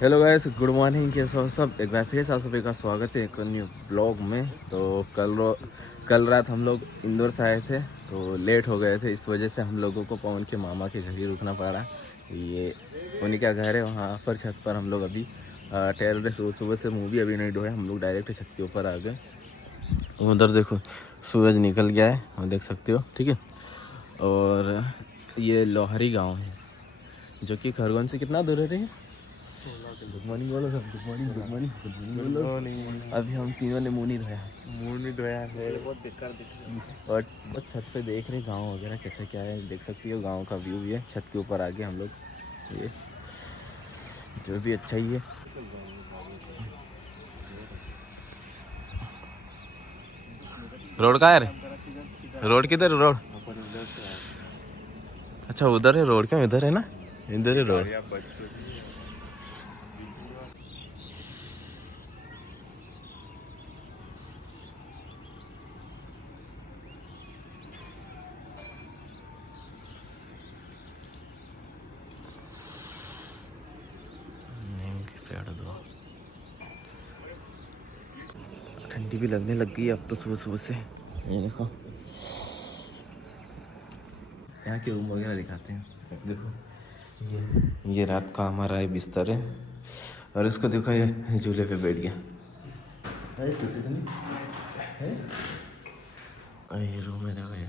Hello guys, good morning. कैसे हो सब? एक बार फिर आप सभी का स्वागत है एक न्यू ब्लॉग में। तो कल रात हम लोग इंदौर से आए थे, तो लेट हो गए थे। इस वजह से हम लोगों को पवन के मामा के घर ही रुकना पड़ा। ये उन्हीं का घर है, वहाँ पर छत पर हम लोग अभी टहल रहे। सुबह से मुँह भी अभी नहीं धोए, हम लोग डायरेक्ट छत के ऊपर आ गए। उधर देखो सूरज निकल गया है, आप देख सकते हो, ठीक है। और ये लोहरी गाँव है, जो कि खरगोन से कितना दूर है रे? गुड मॉर्निंग बोलो सब। Good morning, good morning, good morning बोलो। अभी हम तीनों ने मुँह नहीं धोया है। बहुत बेकार दिख रहा है। और बस छत पे देख रहे गांव वगैरह कैसा क्या है, देख सकती हो गांव का व्यू भी है। छत के ऊपर आके हम लोग ये जो भी अच्छा ही है। रोड कहाँ है? रोड किधर? रोड अच्छा उधर है रोड। क्या इधर है ना? इधर है रोड। ठंडी भी लगने लग गई अब तो सुबह सुबह से। ये देखो यहाँ के रूम वगैरह दिखाते हैं। देखो ये रात का हमारा है बिस्तर है, और इसको देखो ये झूले पे बैठ गया है। ये रूम है, देखो ये।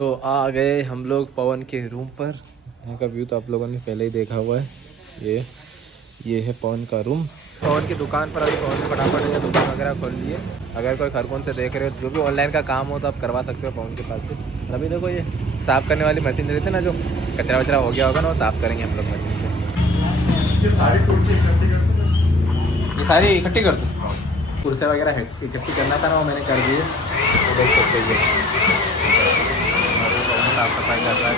तो आ गए हम लोग पवन के रूम पर। यहाँ का व्यू तो आप लोगों ने पहले ही देखा हुआ है। ये है पवन का रूम। पवन की दुकान पर अभी पवन ने फटाफट ये दुकान वगैरह खोल ली है। अगर कोई खरगोन से देख रहे हो, जो भी ऑनलाइन का काम हो तो आप करवा सकते हो पवन के पास से। अभी देखो ये साफ़ करने वाली मशीन रहती है ना, जो कचरा वचरा हो गया होगा ना, वो साफ़ करेंगे हम लोग मशीन से। ये सारी इकट्ठी कर दो। कुर्से वगैरह इकट्ठी करना था ना, वो मैंने कर दिए। तो देख सकते हैं साफ सफाई कर रहा है।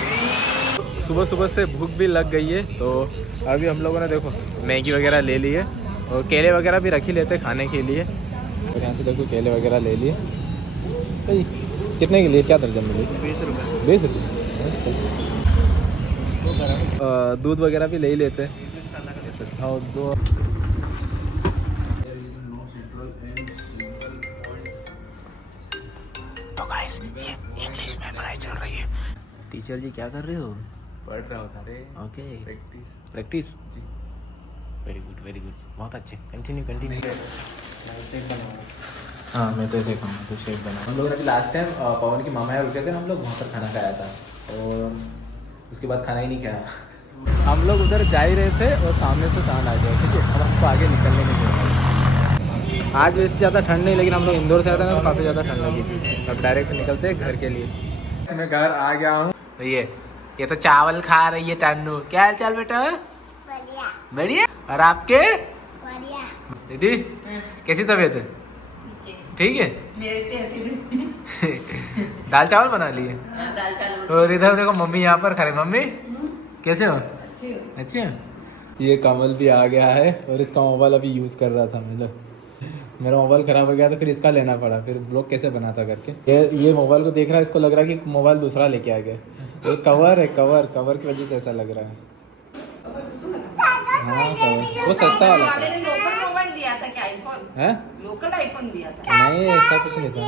सुबह सुबह से भूख भी लग गई है, तो अभी हम लोगों ने देखो मैगी वगैरह ले ली है, और केले वगैरह भी रख ही लेते खाने के लिए। और यहाँ से देखो केले वगैरह ले लिए। भाई कितने के लिए, क्या दर्जन मिले? 20 रुपये। 20 रुपये। दूध वगैरह भी ले ही लेते हैं। और दो तो गाइस ये इंग्लिश में पढ़ाई चल रही है। टीचर जी क्या कर रहे हो? पढ़ रहा होता रे। ओके, प्रैक्टिस जी। वेरी गुड, वेरी गुड, बहुत अच्छे। कंटिन्यू। हाँ मैं तो ऐसे खाऊंगा, तो शेक बना। हम लोगों ने अभी लास्ट टाइम पवन की मामा यहाँ रुके थे ना, हम लोग वहाँ पर खाना खाया था, और उसके बाद खाना ही नहीं खाया। हम लोग उधर जा ही रहे थे और सामने से साउंड आ गया, ठीक है। अब हमको आगे निकलने नहीं देगा। आज वैसे ज़्यादा ठंड नहीं, लेकिन हम लोग इंदौर से आए थे ना, तो काफ़ी ज़्यादा ठंड लगी थी। अब डायरेक्ट निकलते हैं घर के लिए। मैं घर आ गया हूँ। तो ये तो चावल खा रही है टानू। क्या हाल चाल बेटा? बढ़िया बढ़िया। और आपके? बढ़िया। दीदी कैसी तबीयत है? ठीक है। दाल चावल बना लिए। दाल चावल। और इधर देखो मम्मी यहाँ पर खड़े। मम्मी कैसे हो? अच्छे। ये कमल भी आ गया है, और इसका मोबाइल अभी यूज़ कर रहा था। मतलब मेरा मोबाइल ख़राब हो गया तो फिर इसका लेना पड़ा, फिर ब्लॉग कैसे बनाता करके। ये मोबाइल को देख रहा है, इसको लग रहा है कि मोबाइल दूसरा लेके आ गया। ये कवर है, कवर की वजह से ऐसा लग रहा है। हाँ कवर वो सस्ता वाला था। लोकल मोबाइल दिया था क्या? आईफोन है? लोकल आईफोन दिया था? नहीं ऐसा कुछ नहीं था।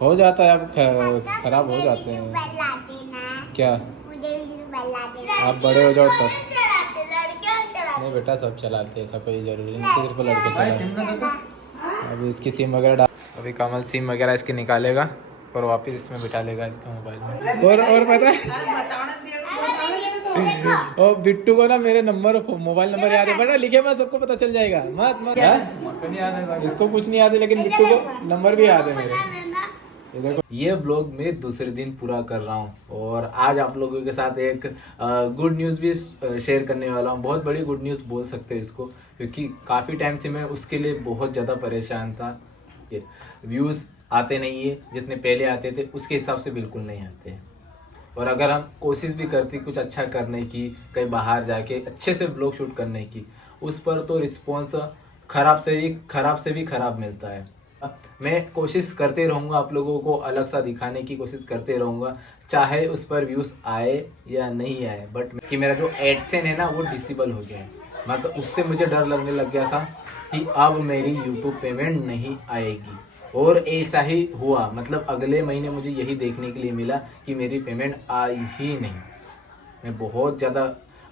हो जाता है, अब खराब हो जाते हैं। क्या आप बड़े हो जाओ तब? नहीं बेटा सब चलाते हैं, ऐसा कोई जरूरी नहीं सिर्फ लड़के चलाते। अभी इसकी सिम वगैरह डाल, अभी कमल सिम वगैरह इसकी निकालेगा और वापस इसमें बिठा लेगा इसके मोबाइल में। और पता है और बिट्टू को ना मेरे मोबाइल नंबर याद है, बड़ा लिखे मैं सबको पता चल जाएगा। मत याद है, इसको कुछ नहीं याद है, लेकिन बिट्टू को नंबर भी याद है मेरे। ये देखो ये ब्लॉग में दूसरे दिन पूरा कर रहा हूँ, और आज आप लोगों के साथ एक गुड न्यूज़ भी शेयर करने वाला हूँ। बहुत बड़ी गुड न्यूज़ बोल सकते हैं इसको, क्योंकि काफ़ी टाइम से मैं उसके लिए बहुत ज़्यादा परेशान था। व्यूज़ आते नहीं है जितने पहले आते थे, उसके हिसाब से बिल्कुल नहीं आते हैं। और अगर हम कोशिश भी करती कुछ अच्छा करने की, कहीं बाहर जाके अच्छे से ब्लॉग शूट करने की, उस पर तो रिस्पॉन्स खराब से भी खराब मिलता है। मैं कोशिश करते रहूँगा, आप लोगों को अलग सा दिखाने की कोशिश करते रहूँगा, चाहे उस पर व्यूज़ आए या नहीं आए। बट कि मेरा जो एडसेन है ना वो डिसेबल हो गया है, मतलब उससे मुझे डर लगने लग गया था कि अब मेरी यूट्यूब पेमेंट नहीं आएगी। और ऐसा ही हुआ, मतलब अगले महीने मुझे यही देखने के लिए मिला कि मेरी पेमेंट आई ही नहीं। मैं बहुत ज़्यादा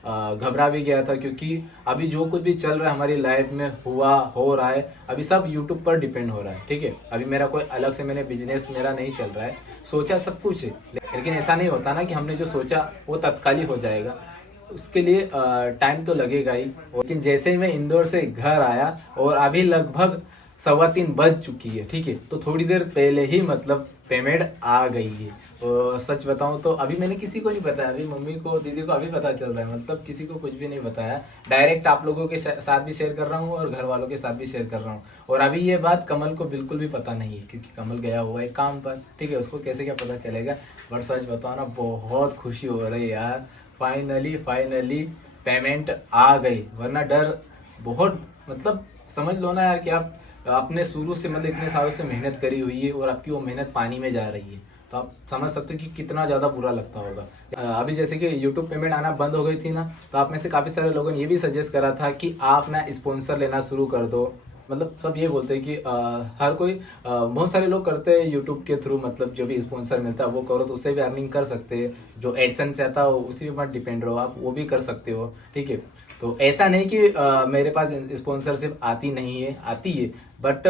घबरा भी गया था, क्योंकि अभी जो कुछ भी चल रहा है हमारी लाइफ में हो रहा है, अभी सब यूट्यूब पर डिपेंड हो रहा है। ठीक है, अभी मेरा कोई अलग से मैंने बिजनेस मेरा नहीं चल रहा है, सोचा सब कुछ है, लेकिन ऐसा नहीं होता ना कि हमने जो सोचा वो तत्काल हो जाएगा, उसके लिए टाइम तो लगेगा ही। लेकिन जैसे ही मैं इंदौर से घर आया और अभी लगभग 3:15 बज चुकी है, ठीक है, तो थोड़ी देर पहले ही मतलब पेमेंट आ गई है। और सच बताऊं तो अभी मैंने किसी को नहीं बताया, अभी मम्मी को दीदी को अभी पता चल रहा है, मतलब किसी को कुछ भी नहीं बताया। डायरेक्ट आप लोगों के साथ भी शेयर कर रहा हूँ और घर वालों के साथ भी शेयर कर रहा हूँ। और अभी ये बात कमल को बिल्कुल भी पता नहीं है, क्योंकि कमल गया हुआ है काम पर, ठीक है, उसको कैसे क्या पता चलेगा। बट सच बताओ ना, बहुत खुशी हो रही है यार, फाइनली पेमेंट आ गई। वरना डर बहुत, मतलब समझ लो ना यार कि आप आपने शुरू से मतलब इतने सालों से मेहनत करी हुई है और आपकी वो मेहनत पानी में जा रही है, तो आप समझ सकते हो कि कितना ज़्यादा बुरा लगता होगा। अभी जैसे कि YouTube पेमेंट आना बंद हो गई थी ना, तो आप में से काफ़ी सारे लोगों ने ये भी सजेस्ट करा था कि आप ना स्पॉन्सर लेना शुरू कर दो। मतलब सब ये बोलते हैं कि हर कोई बहुत सारे लोग करते हैं यूट्यूब के थ्रू, मतलब जो भी स्पॉन्सर मिलता है वो करो, तो उससे भी अर्निंग कर सकते हैं। जो एडसेंस आता है उसी पे मत डिपेंड रहो, आप वो भी कर सकते हो, ठीक है। तो ऐसा नहीं कि मेरे पास स्पॉन्सरशिप आती नहीं है, आती है, बट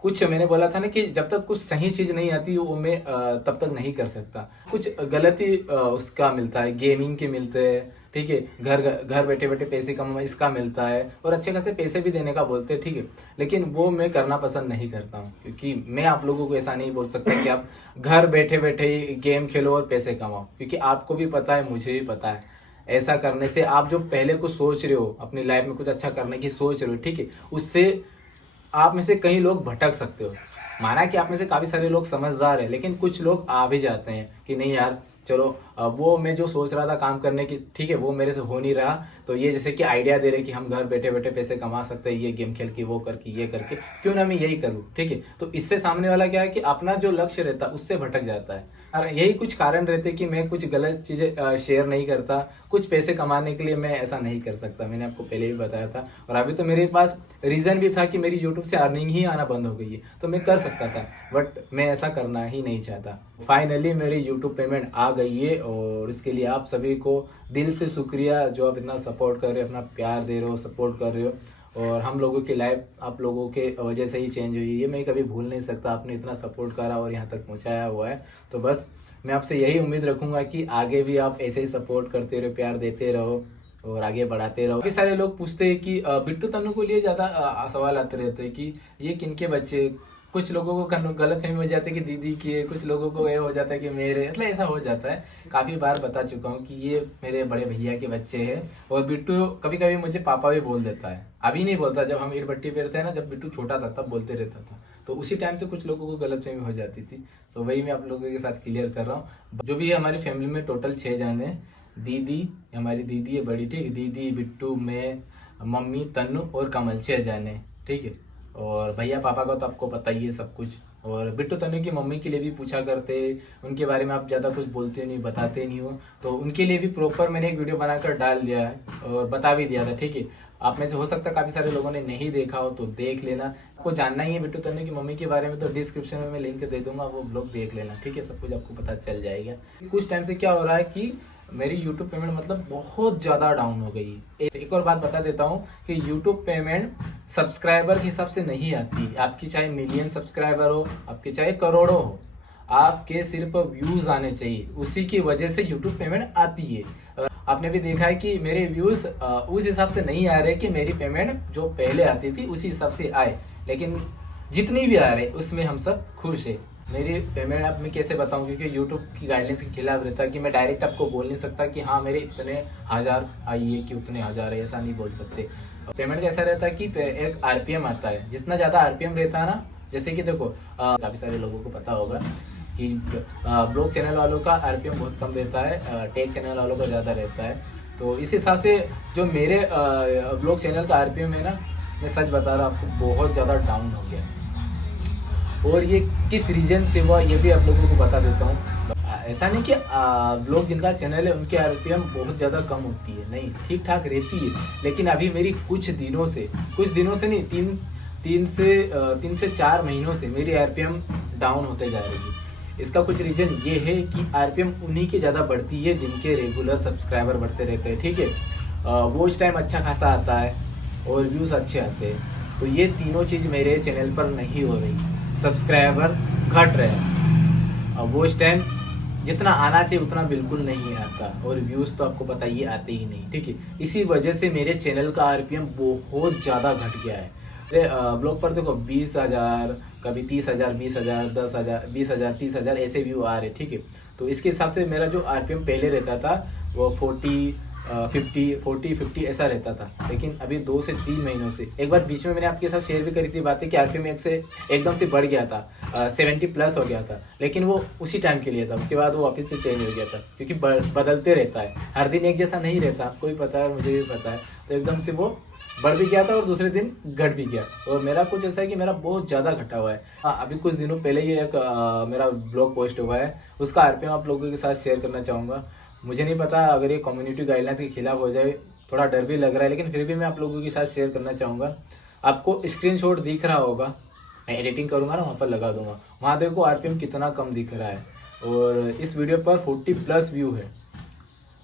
कुछ मैंने बोला था ना कि जब तक कुछ सही चीज नहीं आती वो मैं तब तक नहीं कर सकता। कुछ गलत ही उसका मिलता है, गेमिंग के मिलते हैं, ठीक है, घर बैठे बैठे पैसे कमा इसका मिलता है, और अच्छे खासे पैसे भी देने का बोलते हैं, ठीक है, लेकिन वो मैं करना पसंद नहीं करता हूँ, क्योंकि मैं आप लोगों को ऐसा नहीं बोल सकता कि आप घर बैठे बैठे ही गेम खेलो और पैसे कमाओ, क्योंकि आपको भी पता है, मुझे भी पता है, ऐसा करने से आप जो पहले कुछ सोच रहे हो, अपनी लाइफ में कुछ अच्छा करने की सोच रहे हो, ठीक है, उससे आप में से कई लोग भटक सकते हो। माना कि आप में से काफी सारे लोग समझदार हैं, लेकिन कुछ लोग आ भी जाते हैं कि नहीं यार चलो वो मैं जो सोच रहा था काम करने की, ठीक है, वो मेरे से हो नहीं रहा, तो ये जैसे कि आइडिया दे रहे कि हम घर बैठे बैठे पैसे कमा सकते हैं, ये गेम खेल के, वो करके, ये करके, क्यों ना मैं यही करूँ, ठीक है। तो इससे सामने वाला क्या है कि अपना जो लक्ष्य रहता है उससे भटक जाता है। और यही कुछ कारण रहते कि मैं कुछ गलत चीजें शेयर नहीं करता, कुछ पैसे कमाने के लिए मैं ऐसा नहीं कर सकता, मैंने आपको पहले भी बताया था। और अभी तो मेरे पास रीजन भी था कि मेरी यूट्यूब से अर्निंग ही आना बंद हो गई है, तो मैं कर सकता था, बट मैं ऐसा करना ही नहीं चाहता। फाइनली मेरी यूट्यूब पेमेंट आ गई है, और इसके लिए आप सभी को दिल से शुक्रिया, जो आप इतना सपोर्ट कर रहे हो, अपना प्यार दे रहे हो, सपोर्ट कर रहे हो। और हम लोगों की लाइफ आप लोगों के वजह से ही चेंज हुई है, ये मैं कभी भूल नहीं सकता। आपने इतना सपोर्ट करा और यहाँ तक पहुँचाया हुआ है, तो बस मैं आपसे यही उम्मीद रखूंगा कि आगे भी आप ऐसे ही सपोर्ट करते रहो, प्यार देते रहो और आगे बढ़ाते रहो। काफी सारे लोग पूछते हैं कि बिट्टू तन्नू को लिए ज़्यादा सवाल आते रहते हैं कि ये किनके बच्चे। कुछ लोगों को गलत फहमी हो जाती है कि दीदी की है, कुछ लोगों को ये हो जाता है कि मेरे, मतलब ऐसा हो जाता है। काफ़ी बार बता चुका हूँ कि ये मेरे बड़े भैया के बच्चे हैं। और बिट्टू कभी कभी मुझे पापा भी बोल देता है, अभी नहीं बोलता, जब हम ईट भट्टी पे रहते हैं ना, जब बिट्टू छोटा था तब बोलते रहता था, तो उसी टाइम से कुछ लोगों को गलत फहमी हो जाती थी। तो वही मैं आप लोगों के साथ क्लियर कर रहा हूँ। जो भी है हमारी फैमिली में टोटल 6 जन है। दीदी, हमारी दीदी है बड़ी, ठीक, दीदी, बिट्टू, मैं, मम्मी, तन्नू और कमल, 6 जन है, ठीक है। और भैया पापा का तो आपको पता ही है सब कुछ। और बिट्टू तन्नू की मम्मी के लिए भी पूछा करते, उनके बारे में आप ज़्यादा कुछ बोलते नहीं, बताते नहीं हो, तो उनके लिए भी प्रॉपर मैंने एक वीडियो बनाकर डाल दिया है और बता भी दिया था, ठीक है। आप में से हो सकता है काफ़ी सारे लोगों ने नहीं देखा हो, तो देख लेना। आपको जानना ही है बिट्टू तन्नू की मम्मी के बारे में, तो डिस्क्रिप्शन में मैं लिंक दे दूंगा, वो ब्लॉग देख लेना, ठीक है, सब कुछ आपको पता चल जाएगा। कुछ टाइम से क्या हो रहा है कि मेरी YouTube पेमेंट मतलब बहुत ज़्यादा डाउन हो गई है। एक और बात बता देता हूँ कि YouTube पेमेंट सब्सक्राइबर के हिसाब से नहीं आती। आपकी चाहे मिलियन सब्सक्राइबर हो, आपके चाहे करोड़ों हो, आपके सिर्फ व्यूज़ आने चाहिए, उसी की वजह से YouTube पेमेंट आती है। आपने भी देखा है कि मेरे व्यूज़ उस हिसाब से नहीं आ रहे कि मेरी पेमेंट जो पहले आती थी उसी हिसाब से आए, लेकिन जितनी भी आ रहे उसमें हम सब खुश है। मेरी पेमेंट आप मैं कैसे बताऊं, क्योंकि YouTube की गाइडलाइंस के खिलाफ रहता है कि मैं डायरेक्ट आपको बोल नहीं सकता कि हाँ मेरे इतने हज़ार आई है कि उतने हज़ार है, ऐसा नहीं बोल सकते। पेमेंट कैसा रहता है कि एक RPM आता है, जितना ज़्यादा RPM रहता है ना, जैसे कि देखो काफ़ी सारे लोगों को पता होगा कि ब्लॉग चैनल वालों का RPM बहुत कम रहता है, टेक चैनल वालों का ज़्यादा रहता है। तो इस हिसाब से जो मेरे ब्लॉग चैनल का RPM है ना, मैं सच बता रहा हूँ आपको, बहुत ज़्यादा डाउन हो गया। और ये किस रीजन से हुआ ये भी आप लोगों को बता देता हूँ। ऐसा नहीं कि लोग जिनका चैनल है उनकी आरपीएम बहुत ज़्यादा कम होती है, नहीं, ठीक ठाक रहती है। लेकिन अभी मेरी कुछ दिनों से नहीं, तीन से 4 महीनों से मेरी आरपीएम डाउन होते जा रही है। इसका कुछ रीज़न ये है कि आरपीएम उन्हीं की ज़्यादा बढ़ती है जिनके रेगुलर सब्सक्राइबर बढ़ते रहते हैं, ठीक है। वॉच टाइम अच्छा खासा आता है और व्यूज़ अच्छे आते हैं। तो ये तीनों चीज़ मेरे चैनल पर नहीं हो रही, सब्सक्राइबर घट रहे हैं, वॉच टाइम जितना आना चाहिए उतना बिल्कुल नहीं आता, और व्यूज़ तो आपको पता ही आते ही नहीं, ठीक है। इसी वजह से मेरे चैनल का आरपीएम बहुत ज़्यादा घट गया है। ब्लॉग पर देखो 20,000, कभी 30,000, 20,000, 10,000, 20,000, 30,000 ऐसे व्यू आ रहे, ठीक है। तो इसके हिसाब से मेरा जो आरपीएम पहले रहता था वो 40-50 ऐसा रहता था। लेकिन अभी 2 से 3 महीनों से, एक बार बीच में मैंने आपके साथ शेयर भी करी थी बातें कि आरपीएम एकदम से बढ़ गया था, 70 प्लस हो गया था। लेकिन वो उसी टाइम के लिए था, उसके बाद वो वापस से चेंज हो गया था, क्योंकि बदलते रहता है, हर दिन एक जैसा नहीं रहता, आपको भी पता है, मुझे भी पता है। तो एकदम से वो बढ़ भी गया था और दूसरे दिन घट भी गया। और मेरा कुछ ऐसा है कि मेरा बहुत ज़्यादा घटा हुआ है। हाँ, अभी कुछ दिनों पहले ही एक मेरा ब्लॉग पोस्ट हुआ है, उसका आरपीएम आप लोगों के साथ शेयर करना चाहूँगा। मुझे नहीं पता अगर ये कम्युनिटी गाइडलाइंस के खिलाफ हो जाए, थोड़ा डर भी लग रहा है, लेकिन फिर भी मैं आप लोगों के साथ शेयर करना चाहूँगा। आपको स्क्रीनशॉट दिख रहा होगा, मैं एडिटिंग करूँगा ना, वहाँ पर लगा दूंगा, वहाँ देखो आरपीएम कितना कम दिख रहा है। और इस वीडियो पर 40 प्लस व्यू है,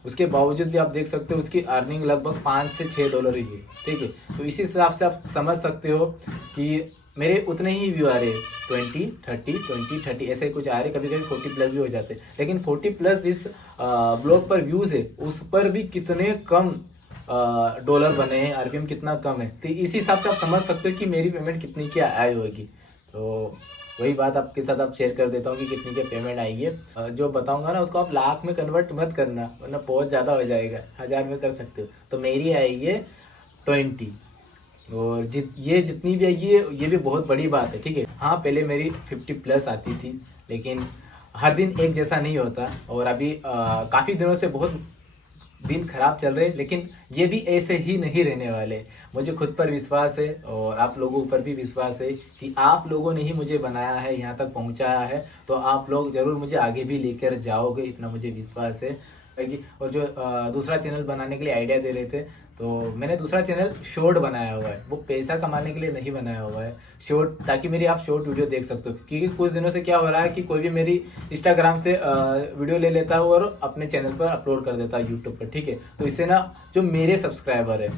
उसके बावजूद भी आप देख सकते हो उसकी अर्निंग लगभग $5 से $6 ही है, ठीक है। तो इसी हिसाब से आप समझ सकते हो कि मेरे उतने ही व्यू आ रहे, 20, 30 ऐसे कुछ आ रहे, कभी कभी 40 प्लस भी हो जाते। लेकिन 40 प्लस जिस ब्लॉग पर व्यूज़ है उस पर भी कितने कम डॉलर बने हैं, आरपीएम कितना कम है। तो इसी हिसाब से आप समझ सकते हो कि मेरी पेमेंट कितनी क्या आई होगी। तो वही बात आपके साथ आप शेयर कर देता हूँ कि कितनी क्या पेमेंट आई है। जो बताऊंगा ना उसको आप लाख में कन्वर्ट मत करना, वरना बहुत ज़्यादा हो जाएगा, 1000 में कर सकते हो। तो मेरी आई है 20, और ये जितनी भी आई है ये भी बहुत बड़ी बात है, ठीक है। हाँ, पहले मेरी 50 प्लस आती थी, लेकिन हर दिन एक जैसा नहीं होता। और अभी काफ़ी दिनों से बहुत दिन खराब चल रहे, लेकिन ये भी ऐसे ही नहीं रहने वाले। मुझे खुद पर विश्वास है और आप लोगों पर भी विश्वास है कि आप लोगों ने ही मुझे बनाया है, यहाँ तक पहुँचाया है, तो आप लोग ज़रूर मुझे आगे भी लेकर जाओगे, इतना मुझे विश्वास है। और जो दूसरा चैनल बनाने के लिए आइडिया दे रहे थे, तो मैंने दूसरा चैनल शॉर्ट बनाया हुआ है, वो पैसा कमाने के लिए नहीं बनाया हुआ है, शॉर्ट, ताकि मेरी आप शॉर्ट वीडियो देख सकते हो। क्योंकि कुछ दिनों से क्या हो रहा है कि कोई भी मेरी इंस्टाग्राम से वीडियो ले लेता है और अपने चैनल पर अपलोड कर देता है यूट्यूब पर, ठीक है। तो इससे ना जो मेरे सब्सक्राइबर है,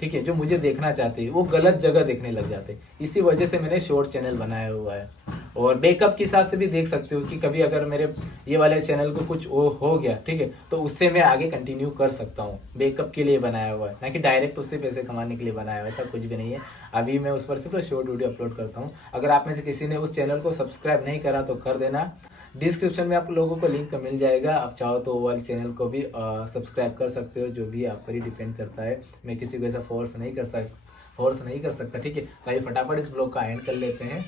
ठीक है, जो मुझे देखना चाहते हैं, वो गलत जगह देखने लग जाते हैं। इसी वजह से मैंने शॉर्ट चैनल बनाया हुआ है। और बैकअप के हिसाब से भी देख सकते हो कि कभी अगर मेरे ये वाले चैनल को कुछ हो गया, ठीक है, तो उससे मैं आगे कंटिन्यू कर सकता हूँ। बैकअप के लिए बनाया हुआ है, ना कि डायरेक्ट उससे पैसे कमाने के लिए बनाया हुआ है, ऐसा कुछ भी नहीं है। अभी मैं उस पर सिर्फ शॉर्ट वीडियो अपलोड करता हूँ। अगर आप में से किसी ने उस चैनल को सब्सक्राइब नहीं करा तो कर देना, डिस्क्रिप्शन में आप लोगों को लिंक मिल जाएगा। आप चाहो तो वो वाले चैनल को भी सब्सक्राइब कर सकते हो, जो भी आप पर ही डिपेंड करता है। मैं किसी को ऐसा फोर्स नहीं कर सकता, ठीक है। तो आइए फटाफट इस ब्लॉग का एंड कर लेते हैं।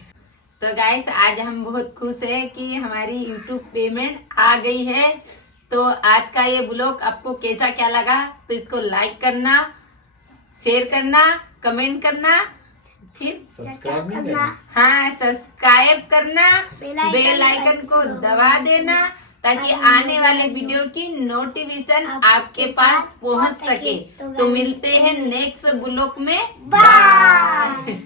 तो गाइस, आज हम बहुत खुश है कि हमारी YouTube पेमेंट आ गई है। तो आज का ये ब्लॉग आपको कैसा क्या लगा, तो इसको लाइक करना, शेयर करना, कमेंट करना, फिर सब्सक्राइब नहीं करना, हाँ सब्सक्राइब करना, बेल आइकन को दबा देना, ताकि आने वाले वीडियो की नोटिफिकेशन आपके पास पहुंच सके। तो मिलते हैं नेक्स्ट ब्लॉग में, बाय।